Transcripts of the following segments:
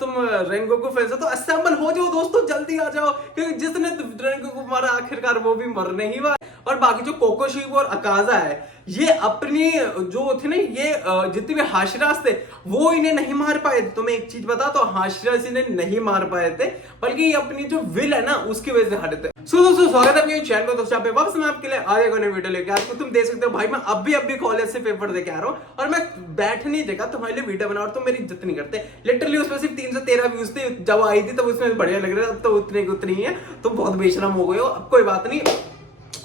तुम Rengoku fans हो तो असेंबल हो जाओ दोस्तों, जल्दी आ जाओ, क्योंकि जिसने रेंगोकू मारा आखिरकार वो भी मरने ही वाला है। और बाकी जो कोकोशीबा और अकाजा है, ये अपनी जो थे ना, ये जितने भी हाशिरास थे वो इन्हें नहीं मार पाए थे। तो मैं एक चीज बता, तो हाशिरास इन्हें नहीं मार पाए थे, बल्कि ये अपनी जो विल है ना उसकी वजह से हटे थे। सो दोस्तों स्वागत है आपके चैनल पर। दोस्तों पे वापस मैं आपके लिए आज एक नई वीडियो लेके आया हूं। तुम देख सकते हो भाई, मैं अभी कॉलेज से पेपर देके आ रहा हूँ और मैं बैठने जगह तुम्हारे लिए वीडियो बना, और तुम मेरी इज्जत नहीं करते। लिटरली उसमें सिर्फ 313 व्यूज थे जब आई थी, तब उसमें बढ़िया लग रहा है, अब तो उतने की उतनी ही है। तुम बहुत बेशरम हो गए हो, अब कोई बात नहीं।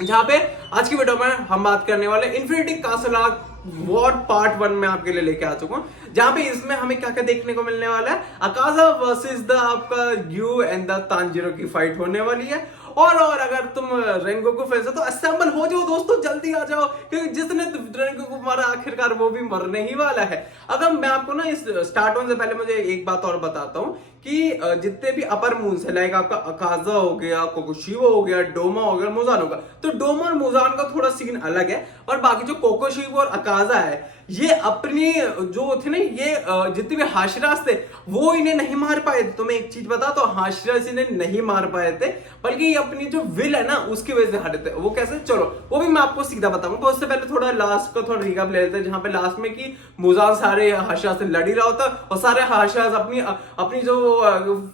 जहां पे आज की वीडियो में हम बात करने वाले इन्फिनिटी कासल वॉर पार्ट 1 में आपके लिए लेके आ चुका हूं, जहां पे इसमें हमें क्या क्या देखने को मिलने वाला है। अकाजा वर्सेस द आपका यू एंड द तांजीरो की फाइट होने वाली है। और अगर तुम रेंगोकू फैंस हो तो असेंबल हो जाओ दोस्तों, जल्दी आ जाओ, क्योंकि जिसने रेंगोकू मारा आखिरकार वो भी मरने ही वाला है। अगर मैं आपको ना इस स्टार्ट होने से पहले मुझे एक बात और बताता हूं कि जितने भी अपर मून्स है, लाइक आपका अकाजा हो गया, कोकोशीबा हो गया, डोमा हो गया, मुजान होगा, तो डोमा और मुजान का थोड़ा सीन अलग है। और बाकी जो कोकोशीबा और अकाजा है, ये अपनी जो थे ना, ये जितने भी हाशिरास थे वो इन्हें नहीं मार पाए थे। तो मैं एक चीज बता, तो हाशिरास इन्हें नहीं मार पाए थे, बल्कि ये अपनी जो विल है ना उसकी वजह से हटे थे। वो कैसे, चलो वो भी मैं आपको सीधा बताऊंगा। तो उससे पहले थोड़ा लास्ट का थोड़ा रिकैप ले लेते हैं, जहां पे लास्ट में कि मुजान सारे हाशिरास से लड़ ही रहा होता और सारे हाशिरास अपनी जो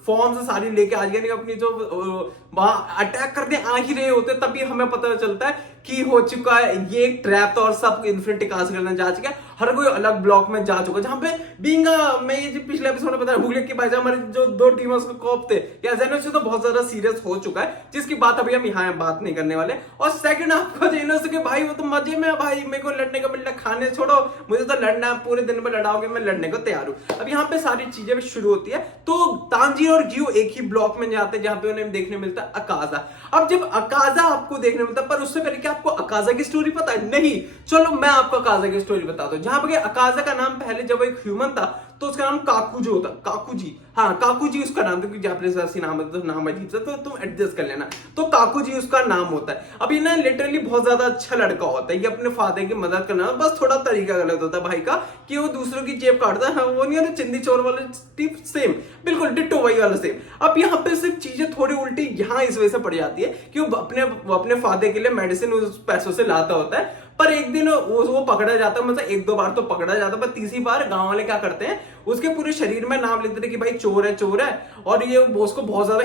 फॉर्म से सारी लेके आ गए, अपनी जो वहां अटैक करने आ ही रहे होते, तभी हमें पता चलता है कि हो चुका है ये एक ट्रैप था और सब इन्फिनिटी कास्ट करने जा चुका है। हर कोई अलग ब्लॉक में जा चुका, जहां पे बींगा मैं ये जो पिछले एपिसोड में बताया भूले कि भाई हमारे जो दो टीमर्स को कॉप थे या जेनोस से तो बहुत ज्यादा सीरियस हो चुका है, जिसकी बात अभी हम यहाँ बात नहीं करने वाले। और सेकंड आपको जेनोस के भाई वो तो मजे में भाई, मेरे को लड़ने का मिलना, खाने छोड़ो, मुझे तो लड़ना है, पूरे दिन में लड़ाओगे, मैं लड़ने को तैयार हूं। अब यहाँ पे सारी चीजें शुरू होती है, तो तांजी और ग्यू एक ही ब्लॉक में जाते हैं, जहां पे उन्हें देखने मिलता है अकाजा। अब जब अकाजा आपको देखने मिलता है, पर उससे पहले क्या आपको अकाजा की स्टोरी पता है? नहीं, चलो मैं आपको अकाजा की स्टोरी बताता हूं। जहां पे अकाजा का नाम पहले जब एक ह्यूमन था तो उसका नाम काकुजो होता, काकुजी, हाँ काकुजी उसका नाम था, क्योंकि जापानीज वासी नाम है तो नाम अजीब सा, तो तुम एडजस्ट कर लेना। तो काकुजी उसका नाम होता है। अब ये ना लिटरली बहुत ज्यादा अच्छा लड़का होता है, ये अपने फादर की मदद करना, बस थोड़ा तरीका गलत होता है भाई का, कि वो दूसरों की जेब काटता है। हाँ, वो नहीं है चिंदी चोर वाले टिप, सेम बिल्कुल डिट्टो वही वाला सेम। अब यहाँ पे सिर्फ चीजें थोड़ी उल्टी यहाँ इस वजह से पड़ जाती है कि वो अपने फादर के लिए मेडिसिन उस पैसों से लाता होता है, पर एक दिन वो पकड़ा जाता है, मतलब एक दो बार तो पकड़ा जाता है, पर तीसरी बार गांव वाले क्या करते हैं, उसके पूरे शरीर में नाम लिखते थे कि भाई चोर है चोर है, और ये उसको बहुत ज्यादा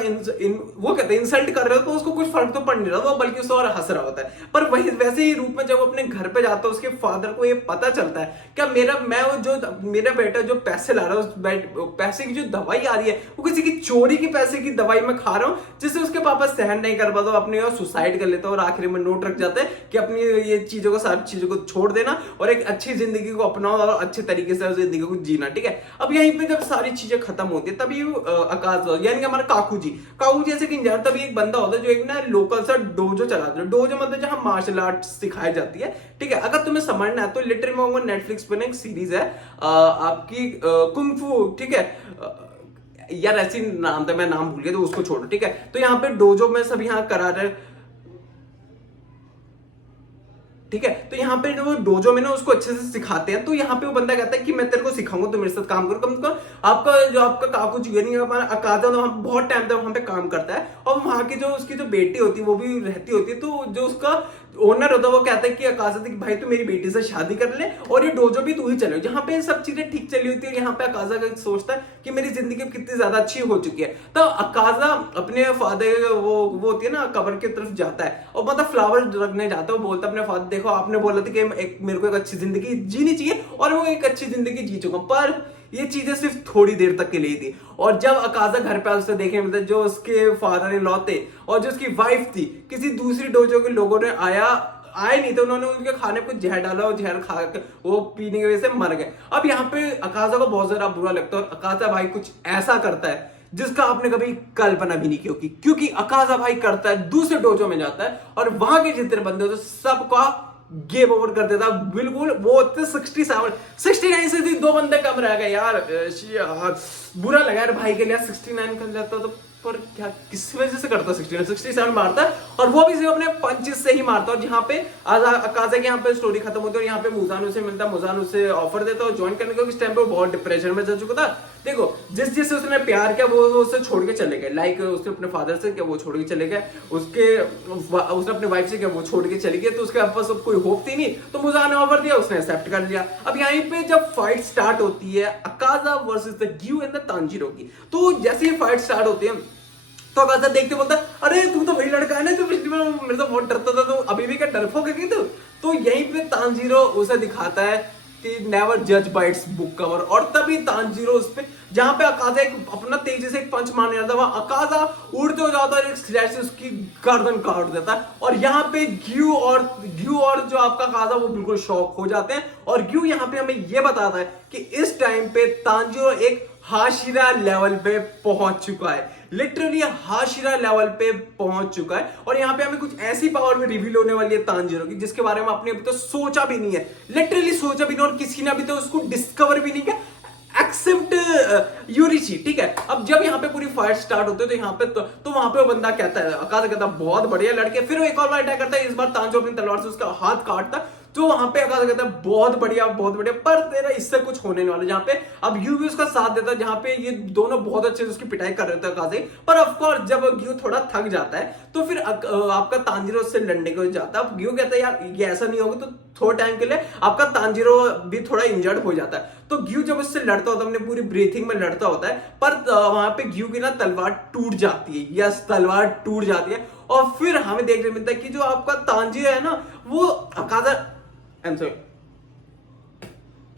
वो कहते हैं इंसल्ट कर रहे हो, तो उसको कुछ फर्क तो पड़ नहीं रहा, वो बल्कि उससे और हंस रहा होता है। पर वही वैसे ही रूप में जब वो अपने घर पे जाता है, उसके फादर को ये पता चलता है क्या मेरा बेटा जो पैसे ला रहा है, उस पैसे की जो दवाई आ रही है वो किसी की चोरी की पैसे की दवाई में खा रहा हूँ, जिससे उसके पापा सहन नहीं कर पाता, अपनी और सुसाइड कर लेता है, और आखिरी में नोट रख जाते हैं कि अपनी ये चीजों को, सारी चीजों को छोड़ देना और एक अच्छी जिंदगी को अपनाओ और अच्छे तरीके से जिंदगी को जीना। ठीक है, अब यहीं पे जब सारी चीजें खत्म होती है, तभी आकाश यानी कि हमारा काकू जैसे कि तभी एक बंदा होता है जो एक ना लोकल सा डोजो चलाता है। डोजो मतलब जहां मार्शल आर्ट सिखाई जाती है। ठीक है, अगर तुम्हें समझना है तो लिटरली मैं नेटफ्लिक्स पे एक सीरीज है आपकी कुंग फू, ठीक है यार ऐसी नाम था, मैं नाम भूल गया, तो उसको छोड़ो। ठीक है, तो यहाँ पे डोजो में सब यहाँ कराटे, ठीक है, तो यहाँ पे जो डोजो में ना उसको अच्छे से सिखाते हैं। तो यहाँ पे वो बंदा कहता है कि मैं तेरे को सिखाऊंगा, तो मेरे साथ काम करो, कम से कम आपका काकू जुएनी अकाजा तो वहां बहुत टाइम तक वहां पे काम करता है, और वहां की जो उसकी जो बेटी होती है वो भी रहती होती है। तो जो उसका ओनर होता है वो कहता है कि अकाजा कि भाई तू मेरी बेटी से शादी कर ले और ये डोजो भी तू ही चले। जहां पे सब चीजें ठीक चली होती है, यहाँ पे अकाजा का सोचता है कि मेरी जिंदगी कितनी ज्यादा अच्छी हो चुकी है। तो अकाजा अपने फादर वो होती है ना कब्र की तरफ जाता है, और मतलब फ्लावर रखने जाता है। वो बोलता है अपने फादर, देखो आपने बोला था कि मेरे को एक अच्छी जिंदगी जीनी चाहिए, और मैं एक अच्छी जिंदगी जी चुका हूं, पर ये चीजें सिर्फ थोड़ी देर तक के लिए थी। और जब अकाजा घर पे उसे देखने मिलता है, जो उसके फादर इन लॉ थे और जो उसकी वाइफ थी, किसी दूसरी डोजो के लोगों ने आए नहीं, तो उन्होंने उनके खाने को जहर डाला और जहर खा के वो पीने की वजह से मर गए। अब यहाँ पे अकाजा को बहुत ज्यादा बुरा लगता है, और अकाजा भाई कुछ ऐसा करता है जिसका आपने कभी कल्पना भी नहीं की होगी, क्योंकि अकाजा भाई करता है दूसरे डोजो में जाता है और वहां के जितने बंदे होते सबका गेम ओवर कर देता बिल्कुल। वो 69 से दो बंदे कम रह गए यार, बुरा लगा यार भाई के लिए। 69 कर जाता तो, पर क्या किस वजह से करता 67 मारता है, और वो भी सिर्फ अपने पंचेस से ही मारता है। और जहां पे अकाजा की यहाँ पे स्टोरी खत्म होती है, और यहाँ पे मुजान उसे मिलता है, मुजान उसे ऑफर देता है ज्वाइन करने को। इस टाइम पे वो बहुत डिप्रेशन में जा चुका था, देखो जिस जिससे उसने प्यार किया वो उससे छोड़ के चले गए, लाइक उसने अपने फादर से क्या वो छोड़ के चले गए, उसने अपने वाइफ से क्या वो छोड़ के चले गए, तो उसके पास अब कोई होप थी नहीं, तो मुजान ने ऑफर दिया, उसने एक्सेप्ट कर लिया। अब यहाँ पे जब फाइट स्टार्ट होती है अकाजा वर्सेस द ग्यू एंड द तांजीरो की, तो जैसे ही फाइट स्टार्ट होती है तो अकाजा देखते बोलता अरे तू तो वही लड़का है ना जो पिछली बार मेरे तो बहुत डरता था, तो अभी भी क्या डरपोक है कि तू। तो यहीं पे तांजीरो उसे दिखाता है कि नेवर जज बाय इट्स बुक कवर, और तभी तांजीरो उस पे जहां पे अकाजा एक अपना तेजी से एक पंच मारने जाता है, वहां अकाजा उड़ते हो जाता है, एक स्लैश से उसकी गर्दन काट देता है। और यहाँ पे ग्यू और जो आपका अकाजा वो बिल्कुल शॉक हो जाते हैं, और ग्यू यहाँ पे हमें ये बताता है कि इस टाइम पे तांजीरो एक हाशिरा लेवल पे पहुंच चुका है, लिटरली हाशिरा लेवल पे पहुंच चुका है। और यहाँ पे हमें कुछ ऐसी पावर भी रिवील होने वाली है तांजीरो की जिसके बारे में आपने अभी तो सोचा भी नहीं है, लिटरली सोचा भी नहीं, और किसी ने अभी तो उसको डिस्कवर भी नहीं किया एक्सेप्ट यूरिची, ठीक है। अब जब यहाँ पे पूरी फाइट स्टार्ट होती है तो यहाँ पे तो वहां पे वो बंदा कहता है, अकाजा कहता है बहुत बढ़िया लड़के, फिर वो एक और बार अटैक करता है, इस बार तांजीरो अपनी तलवार से उसका हाथ काटता है, तो वहां पे अकाजा कहता है बहुत बढ़िया पर तेरा इससे कुछ होने नहीं वाला। जहां पे अब ग्यू भी उसका साथ देता है, जहां पे ये दोनों बहुत अच्छे से उसकी पिटाई कर रहे थे अकाजे, पर ऑफ कोर्स जब ग्यू थोड़ा थक जाता है तो फिर आपका तांजीरो से लड़ने को जाता है। अब ग्यू कहता है यार ये ऐसा नहीं होगा, तो थोड़े टाइम के लिए आपका तांजीरो भी थोड़ा इंजर्ड हो जाता है। तो ग्यू जब उससे लड़ता होता है अपने पूरी ब्रीथिंग में लड़ता होता है, पर वहां पे ग्यू की ना तलवार टूट जाती है, यस तलवार टूट जाती है, और फिर हमें देखने मिलता है कि जो आपका तांजीरो है ना वो अकाजा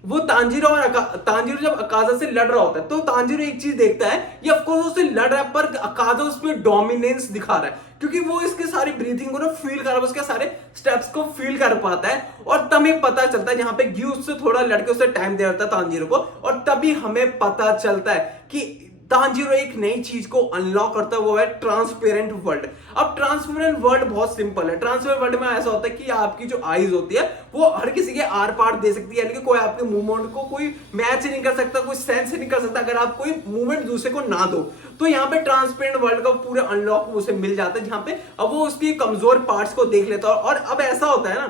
वो तांजीरो जब अकाजा से लड़ रहा होता है तो तांजीरो एक चीज देखता है, ये ऑफ कोर्स उससे लड़ रहा है पर अकाजा उस पर डोमिनेंस दिखा रहा है, क्योंकि वो इसके सारी ब्रीथिंग को ना फील कर रहा है, उसके सारे स्टेप्स को फील कर पाता है। और तभी पता चलता है, यहाँ पे ग्यू उससे थोड़ा लड़के उससे टाइम दे रहा था तांजीरो को, और तभी हमें पता चलता है कि तांजीरो एक नई चीज को अनलॉक करता है, वो है ट्रांसपेरेंट वर्ल्ड। अब ट्रांसपेरेंट वर्ल्ड बहुत सिंपल है, ट्रांसपेरेंट वर्ल्ड में ऐसा होता है कि आपकी जो आईज होती है वो हर किसी के आर पार दे सकती है, यानी कि कोई आपके मूवमेंट को कोई मैच नहीं कर सकता, कोई सेंस नहीं कर सकता अगर आप कोई मूवमेंट दूसरे को ना दो। तो यहाँ पे ट्रांसपेरेंट वर्ल्ड का पूरे अनलॉक उसे मिल जाता है, जहां पे अब वो उसकी कमजोर पार्ट्स को देख लेता है। और अब ऐसा होता है ना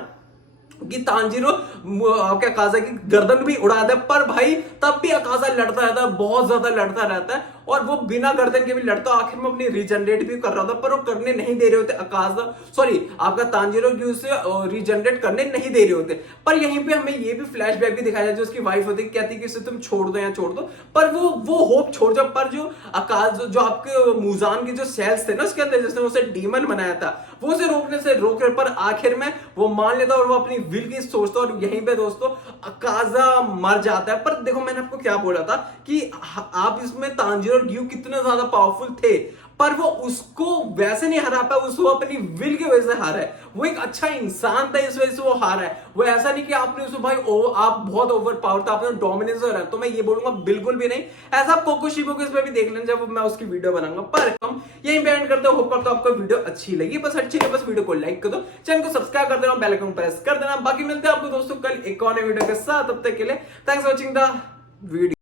कि तांजीरो आपके अकाजा की गर्दन भी उड़ा दे, पर भाई तब भी अकाजा लड़ता रहता है, बहुत ज्यादा लड़ता रहता है, और वो बिना गर्दन के भी लड़ता, आखिर में अपनी रीजनरेट भी कर रहा था, पर वो करने नहीं दे रहे होते अकाजा, सॉरी आपका तांजीरो की उसे रीजनरेट करने नहीं दे रहे होते। पर यहीं पे हमें ये भी फ्लैशबैक भी दिखाया जाए, जो उसकी वाइफ होती है कहती है कि इसे तुम छोड़ दो या छोड़ दो, पर वो होप छोड़ दो, पर जो अकाजा जो आपके मुजान के जो सेल्स थे ना उसके अंदर जिसने उसे डीमन बनाया था, वो उसे रोकने से रोक रहे, पर आखिर में वो मान लेता और वो अपनी विल की सोचता, और यहीं पे दोस्तों अकाजा मर जाता है। पर देखो मैंने आपको क्या बोला था कि आप इसमें तांजीरो और ग्यू कितने ज्यादा पावरफुल थे, पर वो उसको वैसे नहीं हरा पाया, उसको अपनी विल की वजह से हारा है, वो एक अच्छा इंसान था इस वजह से वो हारा है। वो ऐसा नहीं कि आपने उसको भाई आप बहुत ओवर पावर था, आपने डोमिनेंस हो रहा है, तो मैं ये बोलूंगा बिल्कुल भी नहीं, ऐसा आप कोको शिबो को इसमें भी देख लेना जब मैं उसकी वीडियो बनाऊंगा। पर हम यही बैंड करते हैं, होप करता हूं आपको वीडियो अच्छी लगी, बस अच्छी लगी बस वीडियो को लाइक कर दो, चैनल को सब्सक्राइब कर देना, बेल आइकन प्रेस कर देना। बाकी मिलते हैं आपको दोस्तों कल एक और नए वीडियो के साथ, तब तक के लिए thanks for watching the video.